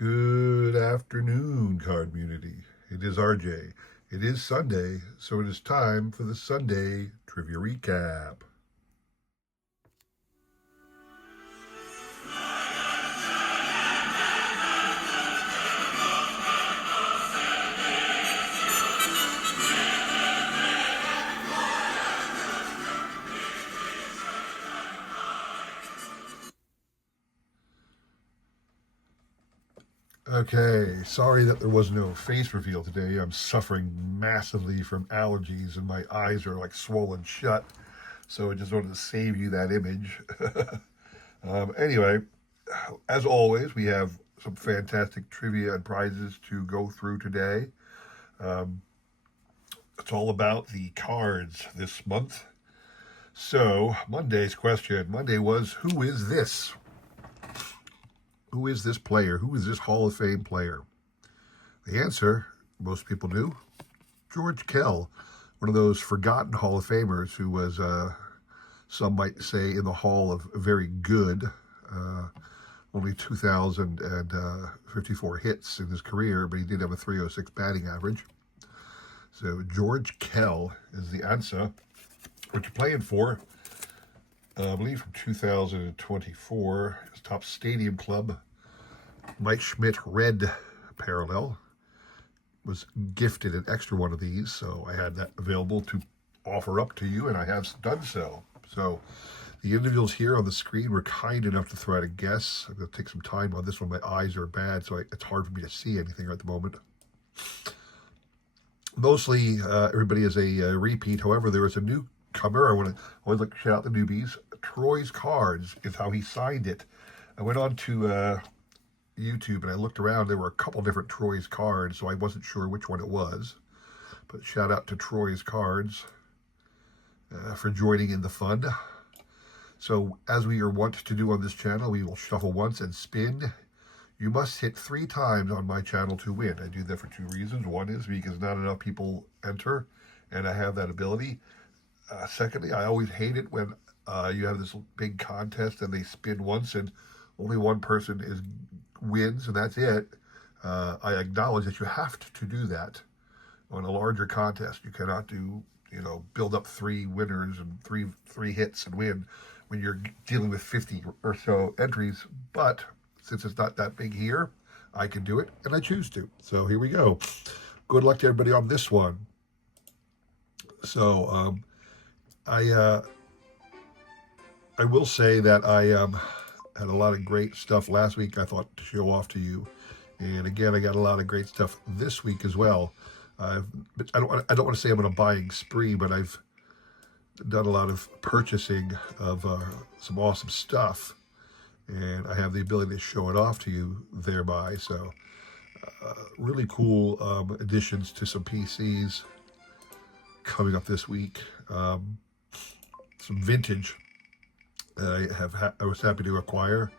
Good afternoon, card community. It is RJ. It is Sunday, so it is time for the Sunday Trivia Recap. Okay, sorry that there was no face reveal today. I'm suffering massively from allergies and my eyes are like swollen shut. So I just wanted to save you that image. Anyway, as always, we have some fantastic trivia and prizes to go through today. Um, it's all about the cards this month. So, Monday's question Monday was, who is this? Who is this player? Who is this Hall of Fame player? The answer, most people knew, George Kell, one of those forgotten Hall of Famers who was, some might say, in the Hall of Very Good. Only 2,054 hits in his career, but he did have a 306 batting average. So George Kell is the answer. What you're playing for, I believe from 2024, his top stadium club, Mike Schmidt Red Parallel, was gifted an extra one of these, so I had that available to offer up to you, and I have done so. So the individuals here on the screen were kind enough to throw out a guess. I'm going to take some time on this one. My eyes are bad, so it's hard for me to see anything at the moment. Mostly, everybody is a repeat. However, there was a newcomer. I always like to shout out the newbies. Troy's Cards is how he signed it. I went on to YouTube and I looked around. There were a couple different Troy's Cards, so I wasn't sure which one it was. But shout out to Troy's Cards for joining in the fun. So, as we are wont to do on this channel, we will shuffle once and spin. You must hit 3 times on my channel to win. I do that for 2 reasons. One is because not enough people enter, and I have that ability. Secondly, I always hate it when you have this big contest and they spin once and only one person wins, and that's it. I acknowledge that you have to do that on a larger contest. You cannot do, build up 3 winners and three hits and win when you're dealing with 50 or so entries. But since it's not that big here, I can do it, and I choose to. So here we go. Good luck to everybody on this one. So I will say that I had a lot of great stuff last week I thought to show off to you. And again, I got a lot of great stuff this week as well. But I don't want to say I'm on a buying spree, but I've done a lot of purchasing of some awesome stuff, and I have the ability to show it off to you thereby. So really cool additions to some PCs coming up this week. Some vintage that I was happy to acquire.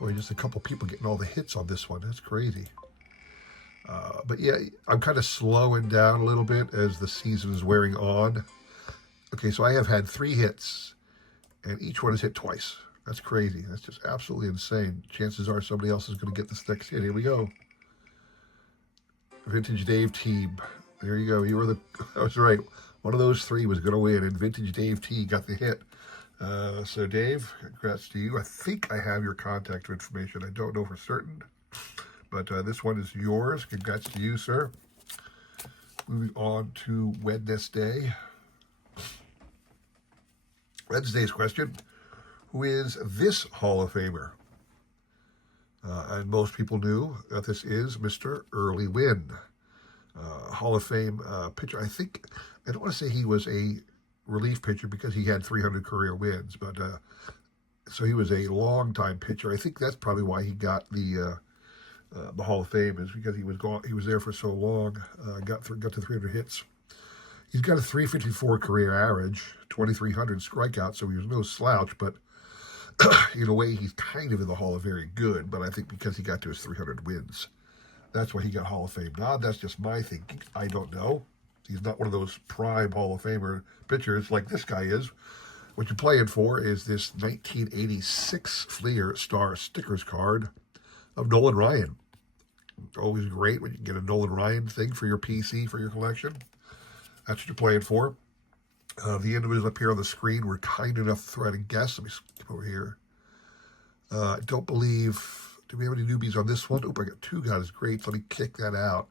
Boy, just a couple people getting all the hits on this one. That's crazy. But yeah, I'm kind of slowing down a little bit as the season is wearing on. Okay, so I have had 3 hits, and each one is hit twice. That's crazy. That's just absolutely insane. Chances are somebody else is going to get this next hit. Here we go. Vintage Dave Team. There you go. You were I was right. One of those 3 was going to win, and Vintage Dave T got the hit. So Dave, congrats to you. I think I have your contact information. I don't know for certain, but this one is yours. Congrats to you, sir. Moving on to Wednesday. Wednesday's question, who is this Hall of Famer? And most people knew that this is Mr. Early Wynn, Hall of Fame pitcher. I don't want to say he was a relief pitcher because he had 300 career wins, but so he was a long-time pitcher. I think that's probably why he got the Hall of Fame, is because he was there for so long, got to 300 hits. He's got a 354 career average, 2,300 strikeouts, so he was no slouch, but in a way, he's kind of in the Hall of Very Good, but I think because he got to his 300 wins, that's why he got Hall of Fame. Now, that's just my thinking. I don't know. He's not one of those prime Hall of Famer pitchers like this guy is. What you're playing for is this 1986 Fleer Star Stickers card. of Nolan Ryan. Always great when you get a Nolan Ryan thing for your PC, for your collection. That's what you're playing for. The individuals up here on the screen were kind enough to throw out a guess. Let me skip over here. I don't believe, do we have any newbies on this one? Oh, I got two guys. Great. So let me kick that out.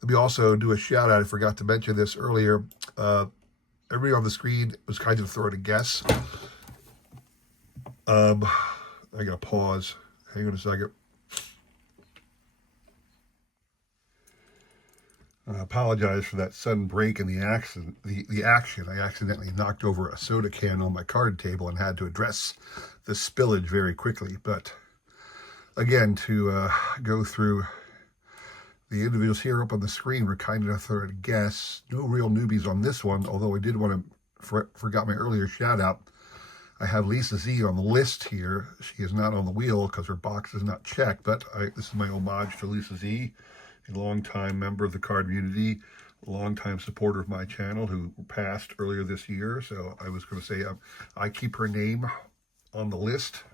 Let me also do a shout out. I forgot to mention this earlier. Everybody on the screen was kind of throwing a guess. I got to pause. Hang on a second. I apologize for that sudden break in the action. The action. I accidentally knocked over a soda can on my card table and had to address the spillage very quickly. But again, to go through the individuals here up on the screen were kind enough to guess. No real newbies on this one, although I did want to, forgot my earlier shout out. I have Lisa Z on the list here. She is not on the wheel because her box is not checked, but this is my homage to Lisa Z, a longtime member of the card community, a longtime supporter of my channel who passed earlier this year. So I was going to say I keep her name on the list.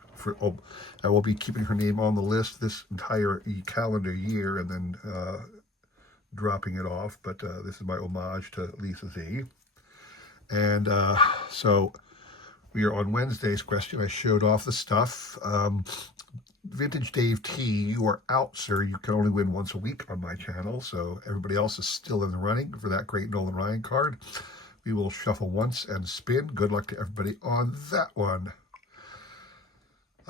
I will be keeping her name on the list this entire calendar year and then dropping it off. But this is my homage to Lisa Z. And so we are on Wednesday's question. I showed off the stuff. Vintage Dave T, you are out, sir. You can only win once a week on my channel. So everybody else is still in the running for that great Nolan Ryan card. We will shuffle once and spin. Good luck to everybody on that one.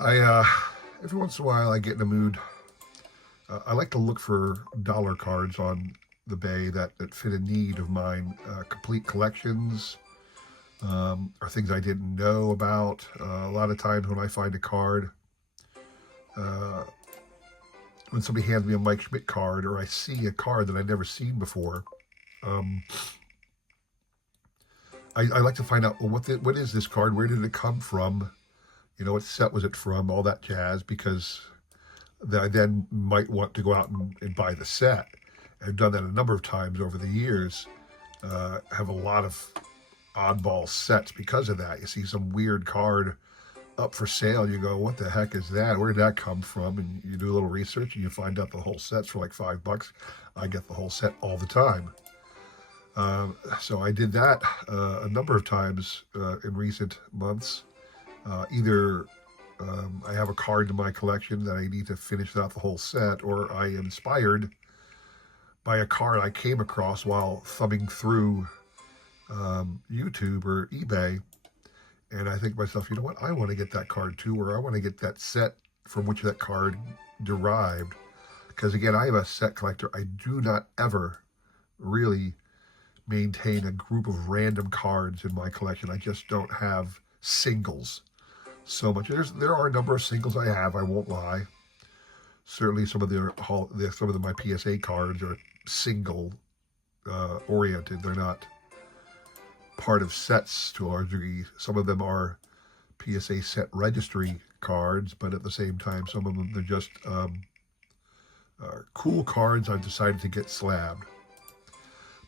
Every once in a while I get in a mood. I like to look for dollar cards on the Bay that fit a need of mine. Complete collections, or things I didn't know about. A lot of times when I find a card, when somebody hands me a Mike Schmidt card, or I see a card that I've never seen before, I like to find out, well, what is this card? Where did it come from? You know, what set was it from? All that jazz, because I then might want to go out and buy the set. I've done that a number of times over the years. Have a lot of oddball sets because of that. You see some weird card up for sale, you go, what the heck is that? Where did that come from? And you do a little research and you find out the whole set's for like $5. I get the whole set all the time. So I did that a number of times in recent months. Either I have a card in my collection that I need to finish out the whole set, or I am inspired by a card I came across while thumbing through YouTube or eBay, and I think to myself, you know what, I want to get that card too, or I want to get that set from which that card derived. Because again, I am a set collector. I do not ever really maintain a group of random cards in my collection. I just don't have singles so much. There are a number of singles I have, I won't lie. Certainly some of my PSA cards are single oriented. They're not part of sets to a large degree. Some of them are PSA set registry cards, but at the same time, some of them, they're just cool cards I've decided to get slabbed.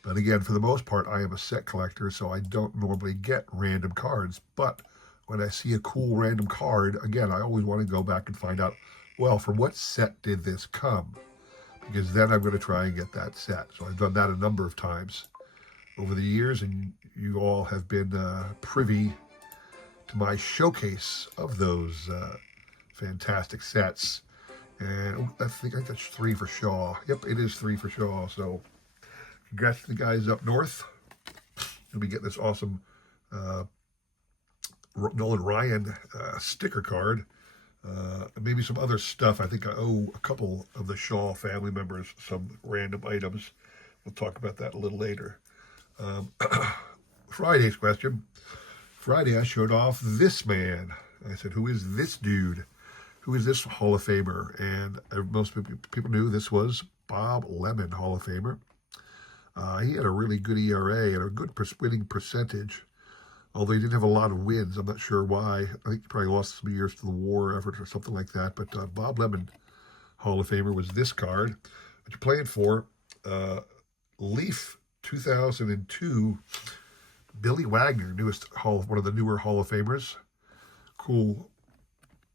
But again, for the most part, I am a set collector, so I don't normally get random cards. But when I see a cool random card, again, I always want to go back and find out, well, from what set did this come? Because then I'm going to try and get that set. So I've done that a number of times over the years, and you all have been privy to my showcase of those fantastic sets. And I think that's 3 for Shaw. Yep, it is 3 for Shaw. So congrats to the guys up north. You'll be getting this awesome Nolan Ryan sticker card. Maybe some other stuff. I think I owe a couple of the Shaw family members some random items. We'll talk about that a little later. Friday's question. Friday I showed off this man. I said, who is this dude? Who is this Hall of Famer? And most people knew this was Bob Lemon, Hall of Famer. He had a really good ERA and a good winning percentage, although he didn't have a lot of wins. I'm not sure why. I think he probably lost some years to the war effort or something like that. But Bob Lemon, Hall of Famer, was this card. What you're playing for, Leaf 2002, Billy Wagner, one of the newer Hall of Famers. Cool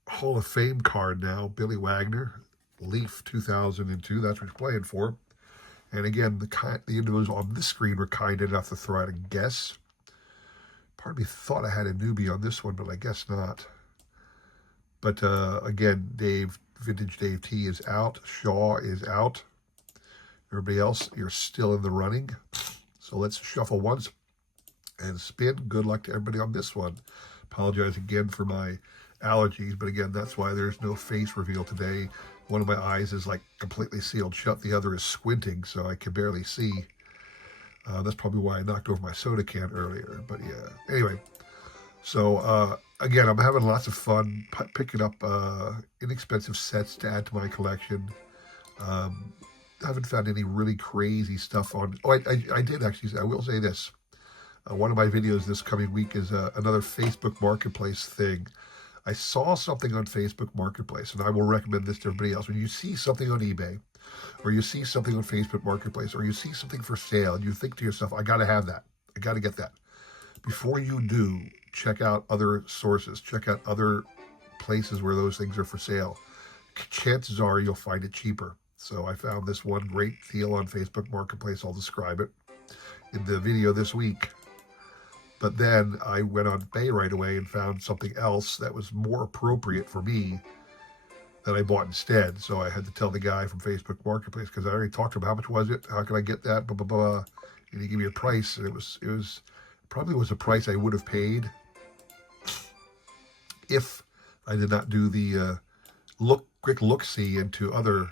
Hall of Fame card now, Billy Wagner. Leaf 2002. That's what he's playing for. And again, the individuals on this screen were kind enough to throw out a guess. Part of me thought I had a newbie on this one, but I guess not. But again, Vintage Dave T is out. Shaw is out. Everybody else, you're still in the running. So let's shuffle once and spin. Good luck to everybody on this one. Apologize again for my allergies, but again, that's why there's no face reveal today. One of my eyes is like completely sealed shut. The other is squinting, so I can barely see. That's probably why I knocked over my soda can earlier. But yeah, anyway. So again, I'm having lots of fun picking up inexpensive sets to add to my collection. I haven't found any really crazy stuff on. Oh, I did actually. I will say this. One of my videos this coming week is another Facebook Marketplace thing. I saw something on Facebook Marketplace, and I will recommend this to everybody else. When you see something on eBay, or you see something on Facebook Marketplace, or you see something for sale, and you think to yourself, I got to have that. I got to get that. Before you do, check out other sources. Check out other places where those things are for sale. Chances are you'll find it cheaper. So I found this one great deal on Facebook Marketplace. I'll describe it in the video this week. But then I went on eBay right away and found something else that was more appropriate for me that I bought instead. So I had to tell the guy from Facebook Marketplace, because I already talked to him, how much was it? How can I get that? Blah, blah, blah. And he gave me a price, and it was probably was a price I would have paid if I did not do the quick look-see into other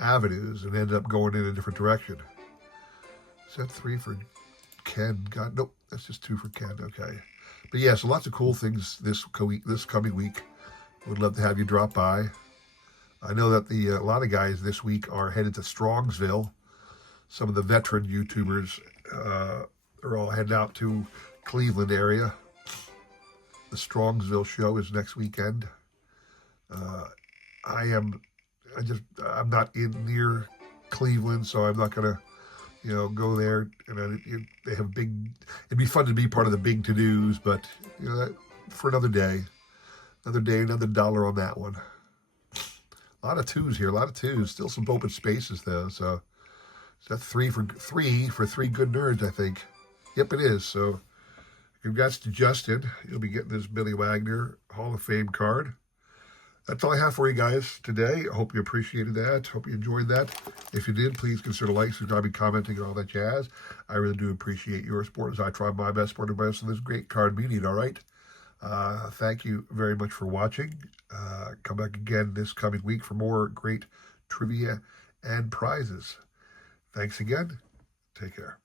avenues and ended up going in a different direction. Is that 3 for Ken? God, nope, that's just 2 for Ken. Okay. But yeah, so lots of cool things this coming week. Would love to have you drop by. I know that a lot of guys this week are headed to Strongsville. Some of the veteran YouTubers are all heading out to Cleveland area. The Strongsville show is next weekend. I'm not near Cleveland, so I'm not gonna, go there. And they have it'd be fun to be part of the big to-dos, but for another day, another dollar on that one. A lot of twos here, a lot of twos. Still some open spaces though. So is that 3 for 3 good nerds, I think. Yep, it is. So congrats to Justin. You'll be getting this Billy Wagner Hall of Fame card. That's all I have for you guys today. I hope you appreciated that. Hope you enjoyed that. If you did, please consider liking, subscribing, commenting, and all that jazz. I really do appreciate your support as I try my best to support in this great card media, all right? Thank you very much for watching. Come back again this coming week for more great trivia and prizes. Thanks again. Take care.